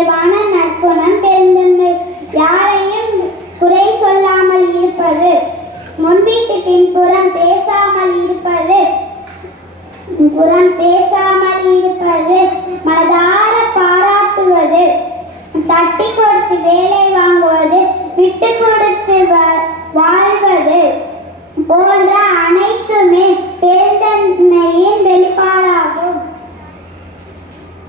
உயர்வான நற்குணம் பெருந்தன்மை. யாரையும் குறை சொல்லாமல் இருப்பது, முன்வீட்டு பின்புறம் பேசாமல் இருப்பது, மனதார பாராட்டுவது, தட்டி கொடுத்து வேலை வாங்குவது, விட்டு கொடுத்து வாழ்வது போன்ற அனைத்துமே பெருந்தன்மையின் வெளிப்பாடாகும்.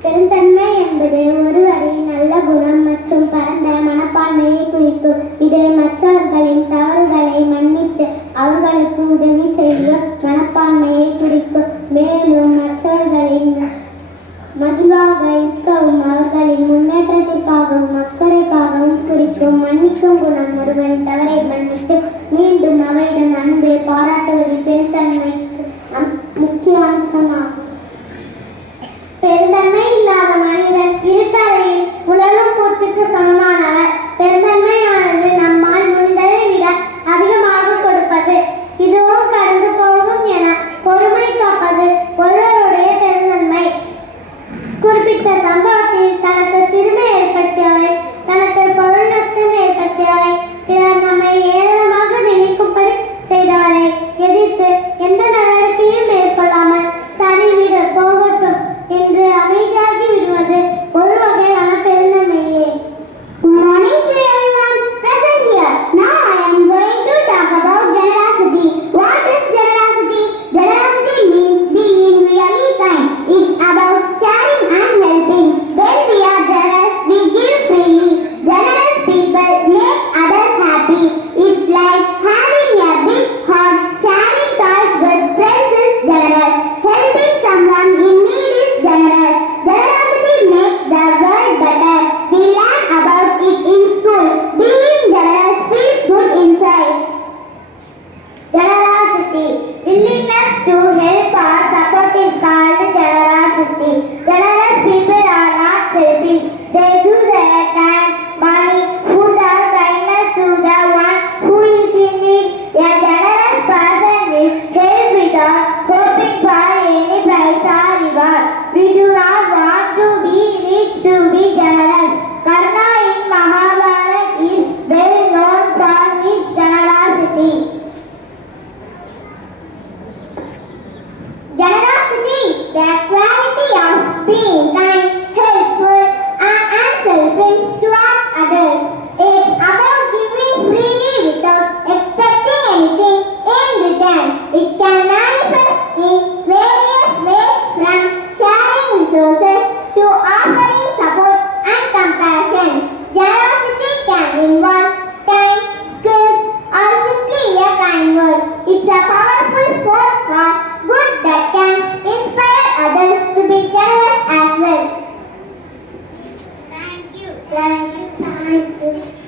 பெருந்தன்மை என்பது ஒருவரின் நல்ல குணம் மற்றும் பரந்த மனப்பான்மையை குறிக்கும். இதை மற்றவர்களின் தவறுகளை மன்னித்து அவர்களுக்கு உதவி செய்யும் மனப்பான்மையை குறிக்கும். மேலும் மற்றவர்களின் மகிழ்வாக இருக்கவும் அவர்களின் முன்னேற்றத்திற்காகவும் அக்கறைக்காகவும் குறிக்கும். மன்னிக்கும் குணம் ஒருவரின் தவறை மன்னித்து மீண்டும் அவரிடம் அன்பை பாராட்டுவது பெருந்தன்மைக்கு முக்கிய அம்சமாகும். பெருந்தன்மை இல்லாத மனிதன் இருட்டறையில் உலகம் பூச்சிக்கு சமமானவர். பெருந்தன்மையானது நம்மால் முடிந்ததை விட அதிகமாக கொடுப்பது, இதுவும் கடந்து போகும் என பொறுமை காப்பது ஒருவருடைய பெருந்தன்மை. குறிப்பிட்ட சம்பவத்தில் தனக்கு சிறுமை ஏற்பட்டவரை, தனக்கு பொருள் நஷ்டம் ஏற்பட்டவரை, சிலர் நம்மை ஏளனமாக நினைக்கும்படி செய்தவரை எதிர்த்து எந்த நடவடிக்கையும் மேற்கொள்ளாமல் சரிவிடு போகட்டும் என்று அமைதியாகி விடுவது ஒரு வகையான பெருந்தன்மையே. Good morning to everyone present here. Now I am going to talk about generosity. What is generosity? Generosity means being really kind. It's about sharing and helping. When we are generous, we give freely. Generous people make others happy. It's like having a big heart. Sharing toys with friends is generous. Helping someone in need is generous. Generosity makes the world better. We learn about it in school. Being generous feels good inside. Generosity. Willingness to help or support is called generosity. Generous people are not selfish. They do their time, money, food or kindness to the one who is in need. A generous person is help without hoping for any prize or reward. We do not want to be rich to be generous. Karna in Mahabharata is well known for his generosity. Generosity is the quality of being kind, helpful, and unselfish towards others. It's about giving freely without expecting anything in return. It can manifest in various ways, from sharing resources to offering support and compassion. Generosity can involve time, skills, or simply a kind word. It's a powerful force for good that can inspire others to be generous as well. Thank you. Thank you.